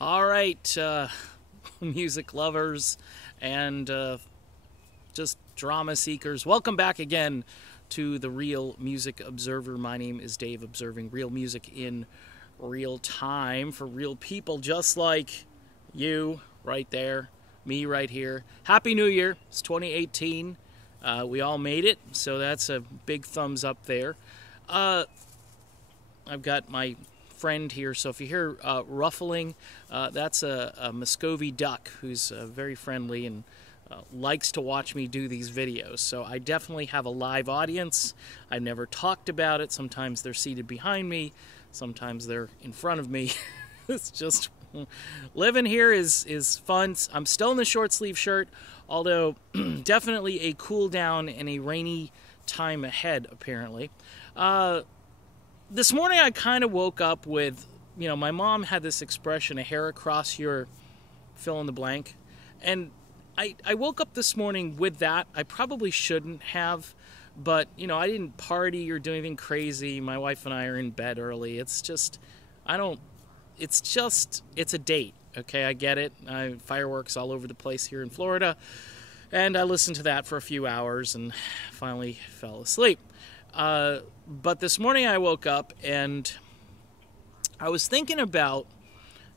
All right, music lovers and just drama seekers, welcome back again to the Real Music Observer. My name is Dave, observing real music in real time for real people just like you right there, me right here. Happy New Year. It's 2018. We all made it, so that's a big thumbs up there. I've got my friend here, so if you hear ruffling, that's a Muscovy duck who's very friendly and likes to watch me do these videos. So I definitely have a live audience. I've never talked about it. Sometimes they're seated behind me, sometimes they're in front of me. It's just living here is fun. I'm still in the short sleeve shirt, although definitely a cool down and a rainy time ahead apparently. This morning I kind of woke up with, my mom had this expression, a hair across your fill in the blank. And I woke up this morning with that. I probably shouldn't have, but, I didn't party or do anything crazy. My wife and I are in bed early. It's a date, okay? I get it. Fireworks all over the place here in Florida. And I listened to that for a few hours and finally fell asleep. But this morning I woke up and I was thinking about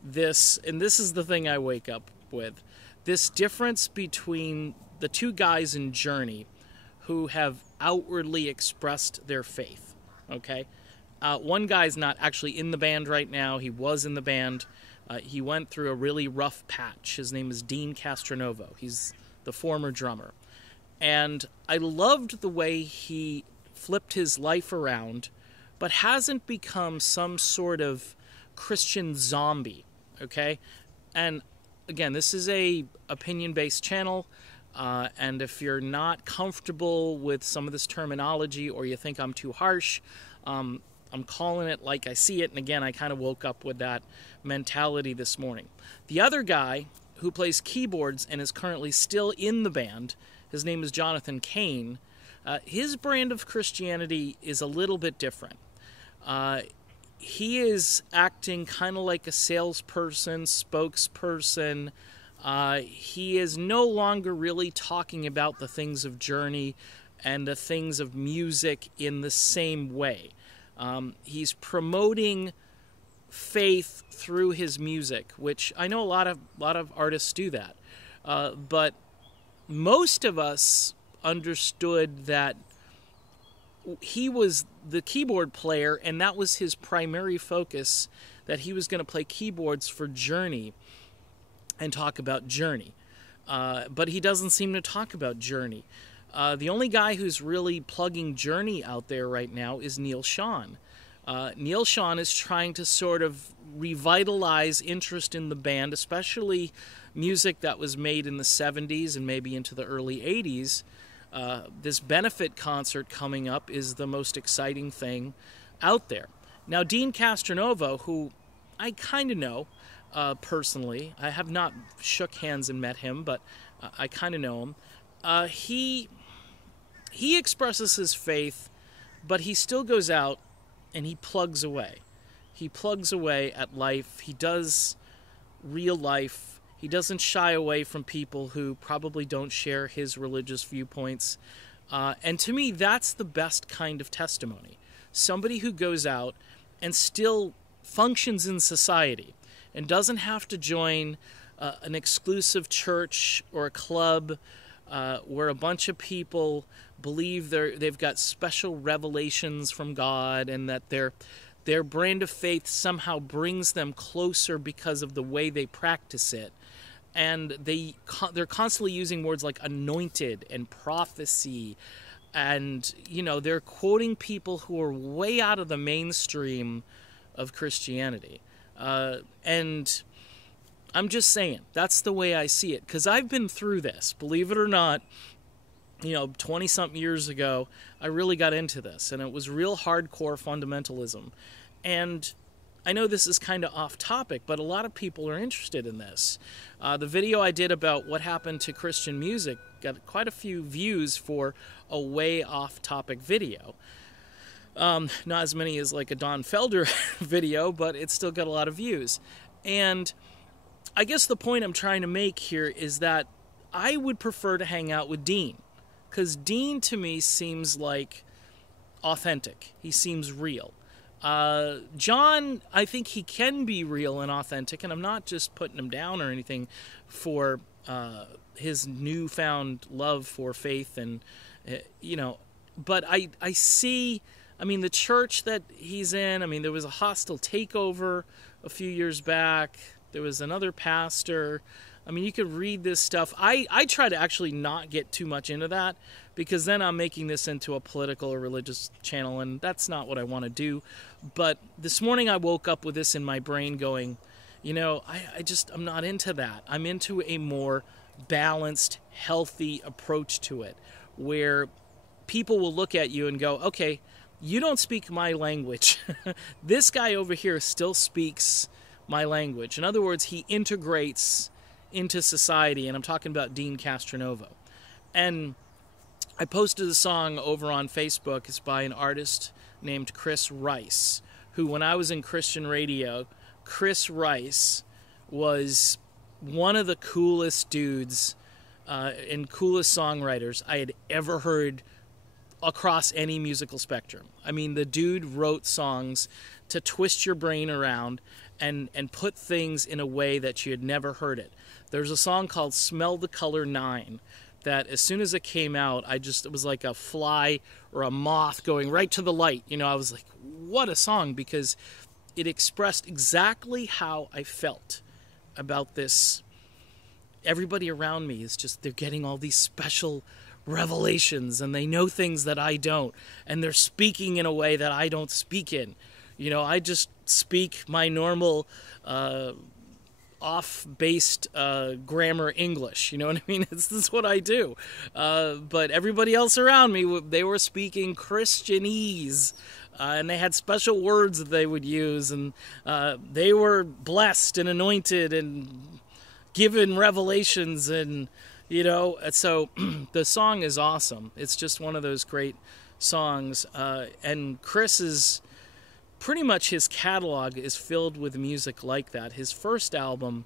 this, and this is the thing I wake up with. This difference between the two guys in Journey who have outwardly expressed their faith, okay? One guy's not actually in the band right now. He was in the band. He went through a really rough patch. His name is Dean Castronovo. He's the former drummer. And I loved the way he flipped his life around, but hasn't become some sort of Christian zombie, okay? And again, this is a opinion-based channel, and if you're not comfortable with some of this terminology or you think I'm too harsh, I'm calling it like I see it. And again, I kind of woke up with that mentality this morning. The other guy who plays keyboards and is currently still in the band, his name is Jonathan Cain. His brand of Christianity is a little bit different. He is acting kind of like a salesperson, spokesperson. He is no longer really talking about the things of Journey and the things of music in the same way. He's promoting faith through his music, which I know a lot of artists do that. But most of us understood that he was the keyboard player and that was his primary focus, that he was going to play keyboards for Journey and talk about Journey. But he doesn't seem to talk about Journey. The only guy who's really plugging Journey out there right now is Neal Schon. Neal Schon is trying to sort of revitalize interest in the band, especially music that was made in the 70s and maybe into the early 80s. This benefit concert coming up is the most exciting thing out there. Now, Dean Castronovo, who I kind of know personally, I have not shook hands and met him, but I kind of know him. He expresses his faith, but he still goes out and he plugs away. He plugs away at life. He does real life. He doesn't shy away from people who probably don't share his religious viewpoints. And to me, that's the best kind of testimony. Somebody who goes out and still functions in society and doesn't have to join an exclusive church or a club where a bunch of people believe they've got special revelations from God and that their brand of faith somehow brings them closer because of the way they practice it. And they're constantly using words like anointed and prophecy. And, they're quoting people who are way out of the mainstream of Christianity. And I'm just saying, that's the way I see it. Because I've been through this, believe it or not. 20-something years ago, I really got into this. And it was real hardcore fundamentalism. And I know this is kind of off topic, but a lot of people are interested in this. The video I did about what happened to Christian music got quite a few views for a way off topic video. Not as many as like a Don Felder video, but it still got a lot of views. And I guess the point I'm trying to make here is that I would prefer to hang out with Dean, because Dean to me seems like authentic. He seems real. John, I think he can be real and authentic, and I'm not just putting him down or anything for his newfound love for faith and, but I see, I mean, the church that he's in, I mean, there was a hostile takeover a few years back. There was another pastor. I mean, you could read this stuff. I try to actually not get too much into that, because then I'm making this into a political or religious channel, and that's not what I want to do. But this morning I woke up with this in my brain going, I'm not into that. I'm into a more balanced, healthy approach to it, where people will look at you and go, okay, you don't speak my language. This guy over here still speaks my language. In other words, he integrates into society, and I'm talking about Dean Castronovo. And I posted a song over on Facebook. It's by an artist named Chris Rice, who, when I was in Christian radio, Chris Rice was one of the coolest dudes and coolest songwriters I had ever heard across any musical spectrum. I mean, the dude wrote songs to twist your brain around and put things in a way that you had never heard it. There's a song called Smell the Color 9 that as soon as it came out, it was like a fly or a moth going right to the light. I was like, what a song, because it expressed exactly how I felt about this. Everybody around me is just, they're getting all these special revelations, and they know things that I don't, and they're speaking in a way that I don't speak in. I just speak my normal off-based grammar English. You know what I mean? This is what I do. But everybody else around me, they were speaking Christianese, and they had special words that they would use, and they were blessed and anointed and given revelations, and so the song is awesome. It's just one of those great songs, and Chris's pretty much his catalog is filled with music like that. His first album,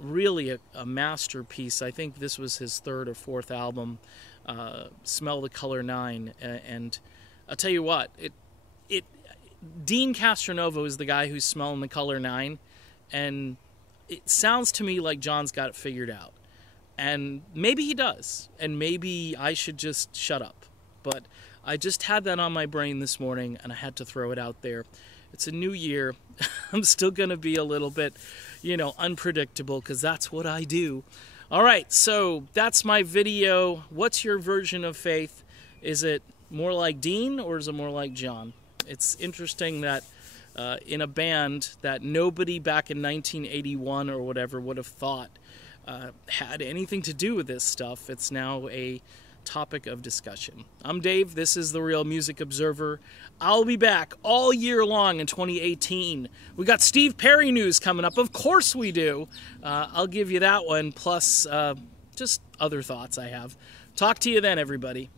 really a masterpiece. I think this was his third or fourth album, Smell the Color 9. And I'll tell you what, Dean Castronovo is the guy who's smelling the color 9, and it sounds to me like John's got it figured out. And maybe he does, and maybe I should just shut up. But I just had that on my brain this morning, and I had to throw it out there. It's a new year. I'm still going to be a little bit, unpredictable, because that's what I do. All right, so that's my video. What's your version of faith? Is it more like Dean, or is it more like John? It's interesting that in a band that nobody back in 1981 or whatever would have thought had anything to do with this stuff, it's now a topic of discussion. I'm Dave. This is The Real Music Observer. I'll be back all year long in 2018. We got Steve Perry news coming up. Of course we do. I'll give you that one, plus just other thoughts I have. Talk to you then, everybody.